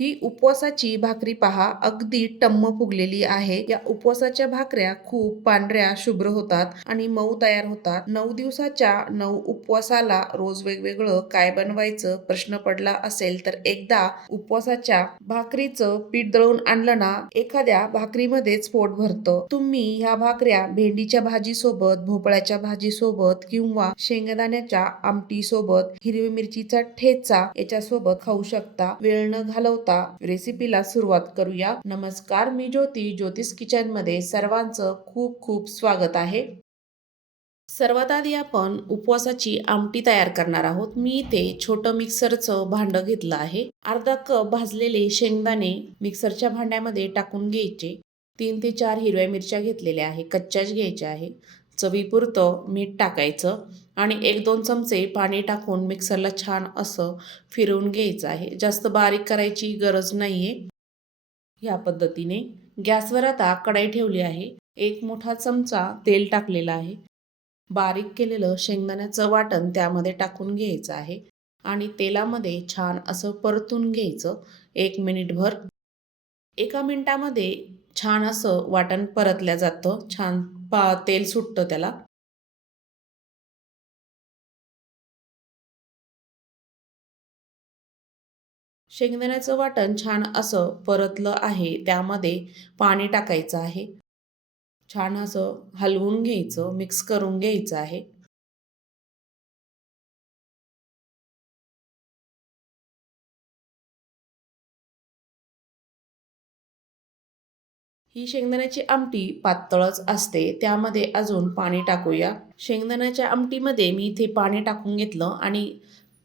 ही उपवासाची भाकरी पहा. अगदी टम्म फुगलेली आहे. या उपवासाच्या भाकऱ्या खूप पांढऱ्या शुभ्र होतात आणि मऊ तयार होतात. नऊ दिवसाच्या नऊ उपवासाला रोज वेगवेगळं काय बनवायचं प्रश्न पडला असेल तर एकदा उपवासाच्या भाकरीचं पीठ दळून आणलं ना एखाद्या भाकरीमध्येच पोट भरतं. तुम्ही ह्या भाकऱ्या भेंडीच्या भाजी सोबत भोपळ्याच्या भाजी सोबत किंवा शेंगदाण्याच्या आमटी सोबत हिरवी मिरचीचा ठेचा याच्या सोबत खाऊ शकता. वेळ न घालवता रेसिपीला सुरुवात करूया. नमस्कार मी ज्योती. ज्योतिष किचनमध्ये सर्वांचं खूप खूप स्वागत आहे. सर्वात आधी आपण उपवासाची आमटी तयार करणार आहोत. मी इथे छोटं मिक्सरचं भांडं घेतलं आहे. अर्धा कप भाजलेले शेंगदाणे मिक्सरच्या भांड्यामध्ये टाकून घ्यायचे. तीन ते चार हिरव्या मिरच्या घेतलेल्या आहे. कच्च्याच घ्यायच्या आहे. चवीपुरतं मीठ टाकायचं. आणि एक दोन चमचे पाणी टाकून मिक्सरला छान असं फिरवून घ्यायचं आहे. जास्त बारीक करायची गरज नाही आहे ह्या पद्धतीने गॅसवर आता कढाई ठेवली आहे. एक मोठा चमचा तेल टाकलेला आहे. बारीक केलेलं शेंगदाण्याचं वाटण त्यामध्ये टाकून घ्यायचं आहे आणि तेलामध्ये छान असं परतून घ्यायचं एक मिनिटभर. एका मिनिटामध्ये छान असं वाटण परतल्या जातं. छान पा तेल सुटतं त्याला. शेंगदाण्याचं वाटण छान असं परतलं आहे त्यामध्ये पाणी टाकायचं आहे. छान असं हलवून घ्यायचं मिक्स करून घ्यायचं आहे. ही शेंगदाण्याची आमटी पातळच असते त्यामध्ये अजून पाणी टाकूया. शेंगदाण्याच्या आमटीमध्ये मी इथे पाणी टाकून घेतलं आणि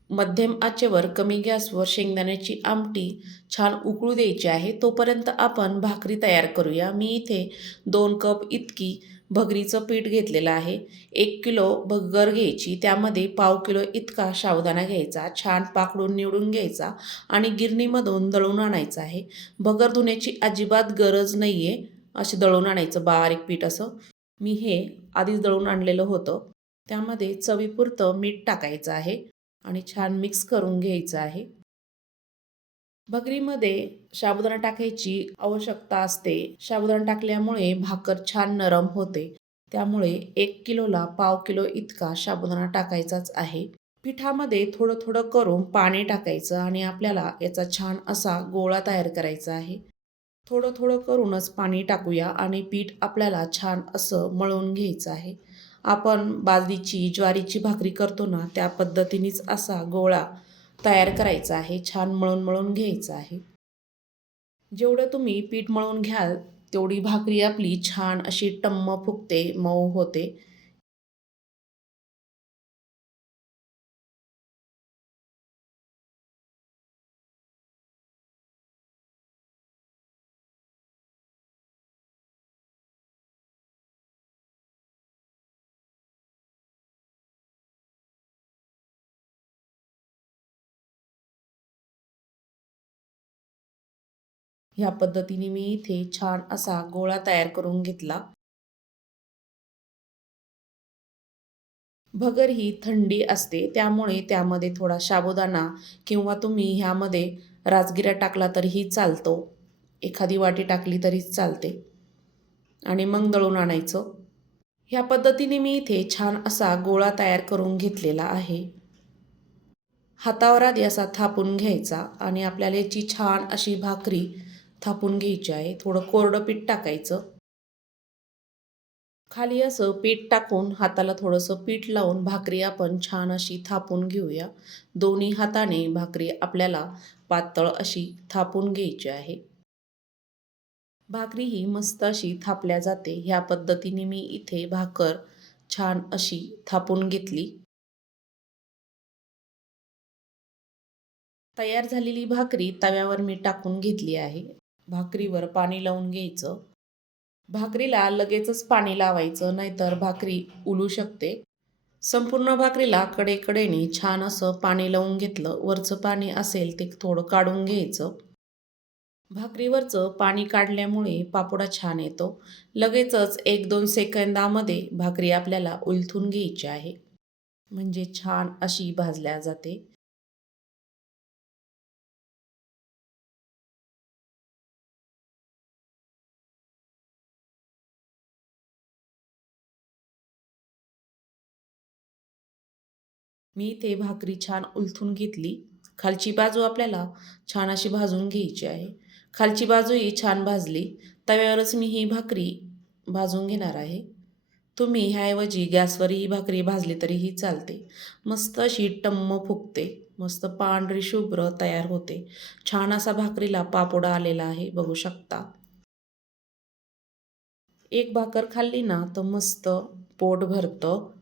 मध्यम आचेवर कमी गॅसवर शेंगदाण्याची आमटी छान उकळू द्यायची आहे. तोपर्यंत आपण भाकरी तयार करूया. मी इथे दोन कप इतकी भगरीचं पीठ घेतलेलं आहे. एक किलो भगर घ्यायची. त्यामध्ये पाव किलो इतका सावदाणा घ्यायचा. छान पाकडून निवडून घ्यायचा आणि गिरणीमधून दळून आणायचं आहे. भगर धुण्याची अजिबात गरज नाही आहे असे दळून आणायचं. बारीक पीठ असं. मी हे आधीच दळून आणलेलं होतं. त्यामध्ये चवीपुरतं मीठ टाकायचं आहे. आणि छान मिक्स करून घ्यायचं आहे. भगरीमध्ये साबुदाणा टाकायची आवश्यकता असते. साबुदाणा टाकल्यामुळे भाकर छान नरम होते. त्यामुळे एक किलोला पाव किलो इतका साबुदाणा टाकायचाच आहे. पिठामध्ये थोडं थोडं करून पाणी टाकायचं आणि आपल्याला याचा छान असा गोळा तयार करायचा आहे. थोडं थोडं करूनच पाणी टाकूया आणि पीठ आपल्याला छान असं मळून घ्यायचं आहे. आपण बाजरीची ज्वारीची भाकरी करतो ना त्या पद्धतीनेच असा गोळा तयार करायचा आहे छान मळून मळून घ्यायचं आहे. जेवढं तुम्ही पीठ मळून घ्याल तेवढी भाकरी आपली छान अशी टम्म फुगते मऊ होते. ह्या पद्धतीने मी इथे छान असा गोळा तयार करून घेतला. भगर ही थंडी असते त्यामुळे त्यामध्ये थोडा साबुदाणा किंवा तुम्ही ह्यामध्ये राजगिरा टाकला तरीही चालतो. एखादी वाटी टाकली तरीच चालते. आणि मग दळून आणायचं. ह्या पद्धतीने मी इथे छान असा गोळा तयार करून घेतलेला आहे. हातावर आधी असा थापून घ्यायचा आणि आपल्याला याची छान अशी भाकरी थापून घ्यायची आहे. थोडं कोरडं पीठ टाकायचं. खाली असं पीठ टाकून हाताला थोडंसं पीठ लावून भाकरी आपण छान अशी थापून घेऊया. दोन्ही हाताने भाकरी आपल्याला पातळ अशी थापून घ्यायची आहे. भाकरी ही मस्त अशी थापल्या जाते. ह्या पद्धतीने मी इथे भाकर छान अशी थापून घेतली. तयार झालेली भाकरी तव्यावर मी टाकून घेतली आहे. भाकरीवर पाणी लावून घ्यायचं. भाकरीला लगेचच पाणी लावायचं नाहीतर भाकरी उलू शकते. संपूर्ण भाकरीला कडेकडेने छान असं पाणी लावून घेतलं. वरचं पाणी असेल ते थोडं काढून घ्यायचं. भाकरीवरचं पाणी काढल्यामुळे पापोडा छान येतो. लगेचच एक दोन सेकंदामध्ये भाकरी आपल्याला उलथून घ्यायची आहे. म्हणजे छान अशी भाजल्या जाते. मी ते भाकरी छान उलथून घेतली. खालची बाजू आपल्याला छान अशी भाजून घ्यायची आहे. खालची बाजूही छान भाजली. तव्यावरच मी ही भाकरी भाजून घेणार आहे. तुम्ही ह्याऐवजी गॅसवर ही भाकरी भाजली तरीही चालते. मस्त अशी टम्म फुगते. मस्त पांढरी शुभ्र तयार होते. छान असा भाकरीला पापोडा आलेला आहे बघू शकता. एक भाकर खाल्ली ना तर मस्त पोट भरतं.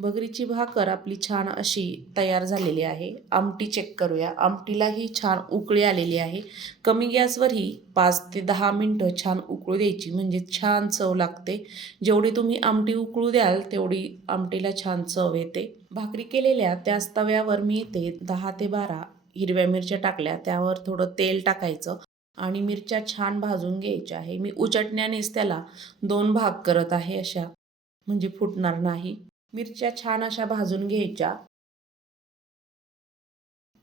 भगरीची भाकर आपली छान अशी तयार झालेली आहे. आमटी चेक करूया. आमटीलाही छान उकळी आलेली आहे. कमी गॅसवरही पाच ते दहा मिनटं छान उकळू द्यायची. म्हणजे छान चव लागते. जेवढी तुम्ही आमटी उकळू द्याल तेवढी आमटीला छान चव येते. भाकरी केलेल्या त्याच तव्यावर मी येते दहा ते बारा हिरव्या मिरच्या टाकल्या. त्यावर थोडं तेल टाकायचं आणि मिरच्या छान भाजून घ्यायच्या आहे. मी उचटण्यानेच त्याला दोन भाग करत आहे. अशा म्हणजे फुटणार नाही. मिरच्या छान अशा भाजून घ्यायच्या.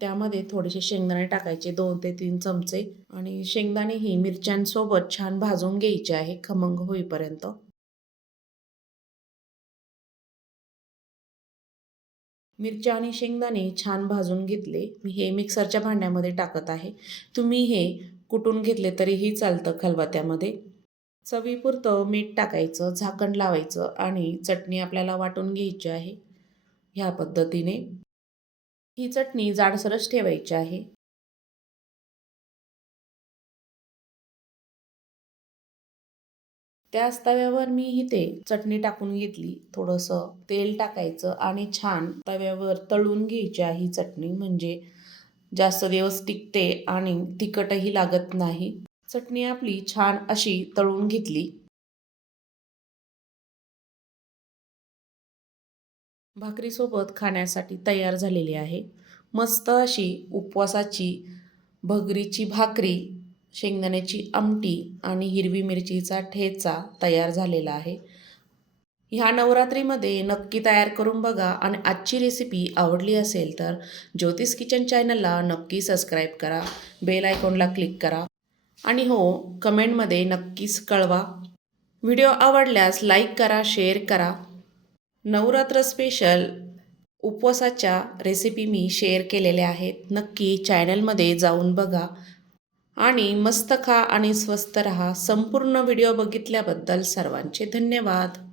त्यामध्ये थोडेसे शेंगदाणे टाकायचे दोन ते तीन चमचे. आणि शेंगदाणे ही मिरच्यांसोबत छान भाजून घ्यायचे आहे खमंग होईपर्यंत. मिरच्या आणि शेंगदाणे छान भाजून घेतले. मी हे मिक्सरच्या भांड्यामध्ये टाकत आहे. तुम्ही हे कुटून घेतले तरीही चालतं खलबत्त्यामध्ये. चवीपुरतं मीठ टाकायचं झाकण लावायचं आणि चटणी आपल्याला वाटून घ्यायची आहे. ह्या पद्धतीने ही चटणी जाडसरच ठेवायची आहे. त्याच तव्यावर मी इथे चटणी टाकून घेतली. थोडंसं तेल टाकायचं आणि छान तव्यावर तळून घ्यायची आहे ही चटणी. म्हणजे जास्त दिवस टिकते आणि तिखटही लागत नाही. चटणी आपली छान अशी तळून घेतली. भाकरीसोबत खाण्यासाठी तयार झालेली आहे. मस्त अशी उपवासाची भगरीची भाकरी शेंगदाण्याची आमटी आणि हिरवी मिरचीचा ठेचा तयार झालेला आहे. ह्या नवरात्रीमध्ये नक्की तयार करून बघा आणि आजची रेसिपी आवडली असेल तर ज्योतिष किचन चॅनलला नक्की सबस्क्राईब करा. बेल आयकॉनला क्लिक करा. आणि हो कमेंटमध्ये नक्कीच कळवा. व्हिडिओ आवडल्यास लाईक करा शेअर करा. नवरात्र स्पेशल उपवासाच्या रेसिपी मी शेअर केलेल्या आहेत. नक्की चॅनलमध्ये जाऊन बघा. आणि मस्त खा आणि स्वस्त रहा. संपूर्ण व्हिडिओ बघितल्याबद्दल सर्वांचे धन्यवाद.